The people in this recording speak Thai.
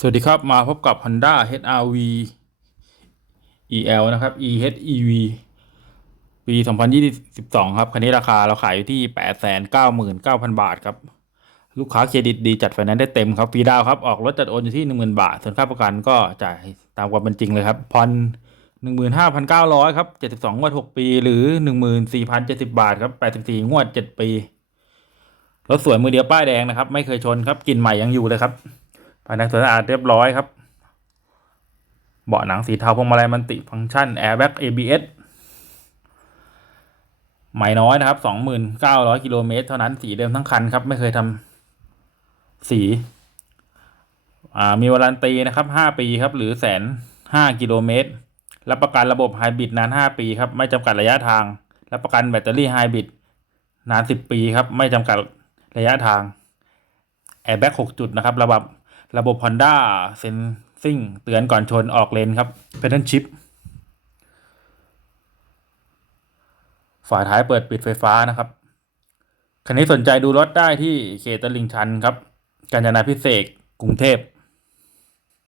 สวัสดีครับ มาพบกับ Honda HR-V EL นะครับ EHEV ปี 2022 ครับ คันนี้ราคาเราขายอยู่ที่ 899,000 บาทครับ ลูกค้าเครดิตดีจัดไฟแนนซ์ได้เต็มครับฟรีดาวครับ ออกรถจัดโอนอยู่ที่ 10,000 บาท ส่วนค่าประกันก็จ่ายตามความเป็นจริงเลยครับผ่อน15,900 ครับ 72 งวด 6 ปี หรือ 14,070 บาทครับ 84 งวด 7 ปี รถสวยมือเดียวป้ายแดงนะครับ ไม่เคยชนครับกลิ่นใหม่ยังอยู่เลยครับ ภายในสวยสะอาดเรียบร้อยครับ เบาะหนังสีเทาพวงมาลัยมันติฟังก์ชัน Airbag ABS ใหม่น้อยนะครับ2,900กิโลเมตรเท่านั้นสีเดิมทั้งคันครับ ไม่เคยทำสีมีวารันตีนะครับ5ปีครับ หรือแสนห้ากิโลเมตรรับประกันระบบไฮบริดนาน5ปีครับ ไม่จำกัดระยะทางรับประกันแบตเตอรี่ไฮบริดนาน10ปีครับ ไม่จำกัดระยะทาง Airbag 6จุดนะครับ ระบบ ระบบ Honda Sensing เตือนก่อนชนออกเลนครับ Pattern Shift ฝาท้ายเปิดปิดไฟฟ้านะครับคันนี้สนใจดูรถได้ที่เขตตลิ่งชันครับ กาญจนาพิเศษกรุงเทพ